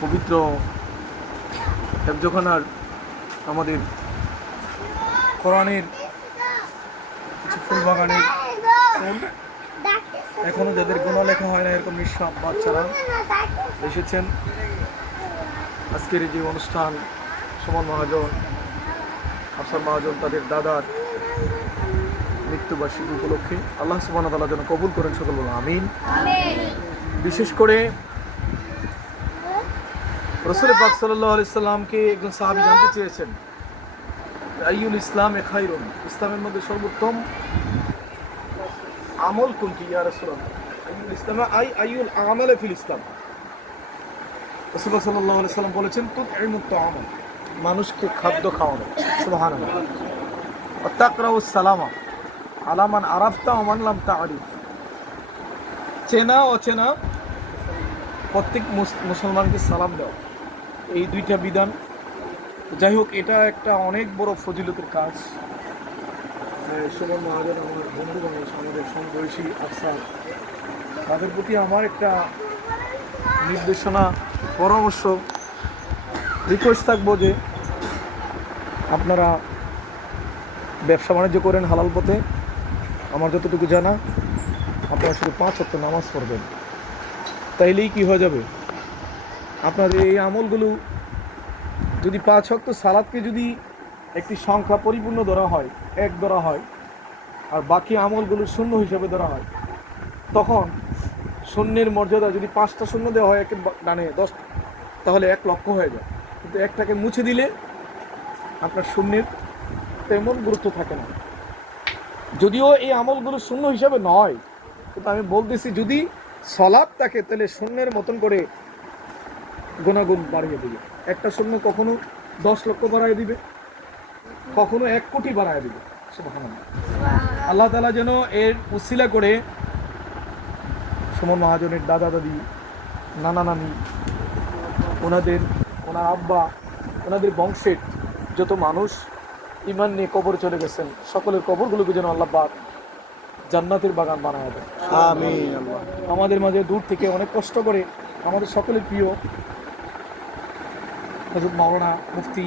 পবিত্র হেফজখানার আমাদের কোরআনের কিছু ফুল বাগানের ফুল এখনো যাদের গোনা লেখা হয় না এরকম নিঃস্ব বাচ্চারা এসেছেন আজকের এই যে অনুষ্ঠান। সুমন মহাজন, আফসার মহাজন তাদের দাদার মৃত্যুবার্ষিকী উপলক্ষে আল্লাহ সুবহানাহু ওয়া তাআলা যেন কবুল করেন, সকল বলুন আমিন। বিশেষ করে রাসূল পাক সাল্লাল্লাহু আলাইহি সাল্লামকে একজন সাহাবী জানতে চেয়েছেন আইয়ুল ইসলামে খায়রুন, ইসলামের মধ্যে সর্বোত্তম আমল কোনটি ইয়া রাসূলুল্লাহ? আইয়ুল ইসলামে আইয়ুল আমালে ফিল ইসলাম। রাসূল সাল্লাল্লাহু আলাইহি সাল্লাম বলেছেন তুতঈমুত তাআম, মানুষকে খাদ্য খাওয়ানো, সুবহানাল্লাহ। ওয়া তাকরাউস সালামা আলা মান আরাফতা ওয়া মান লাম তা'রিফ, চেনা অচেনা প্রত্যেক মুসলমানকে সালাম দাও। এই দুইটা বিধান, যাই হোক, এটা একটা অনেক বড় ফজিলতের কাজ। সুমন মহাজন আমার বন্ধু মানুষ, আমাদের সমবয়সী আফসার, তাদের প্রতি আমার একটা নির্দেশনা, পরামর্শ, রিকোয়েস্ট থাকবো যে আপনারা ব্যবসা বাণিজ্য করেন হালাল পথে। আমার যতটুকু জানা, আপনারা শুধু 5 ওয়াক্ত নামাজ পড়বেন, তাইলেই কি হয়ে যাবে, আপনাদের এই আমলগুলো যদি 5 ওয়াক্ত সালাতকে যদি একটি সংখ্যা পরিপূর্ণ ধরা হয়, 1 ধরা হয়, আর বাকি আমলগুলো শূন্য হিসেবে ধরা হয়, তখন শূন্যের মর্যাদা যদি 5টা শূন্য দেওয়া হয় একের ডানে 10, তাহলে 1 লক্ষ হয়ে যায়। কিন্তু একটাকে মুছে দিলে আপনার শূন্যের তেমন গুরুত্ব থাকে না। যদিও এই আমলগুলো শূন্য হিসাবে নয়, কিন্তু আমি বলতেছি যদি সলাৎ থাকে তাহলে শূন্যের মতন করে গুণাগুণ বাড়িয়ে দিবে। একটা শূন্য কখনো 10 লক্ষ বাড়ায় দিবে, কখনো 1 কোটি বাড়ায় দিবে। সুবহানাল্লাহ। আল্লাহ তাআলা যেন এর উসিলা করে সুমন মহাজনের দাদা দাদি, নানা নানি, ওনার আব্বা, ওনাদের বংশের যত মানুষ ঈমান নিয়ে কবরে চলে গেছেন, সকলের কবরগুলোকে যেন আল্লাহ পাক জান্নাতের বাগান বানায় দেন। আমিন। আল্লাহ আমাদের মাঝে দূর থেকে অনেক কষ্ট করে আমাদের সকলের প্রিয় হযরত মাওলানা মুফতি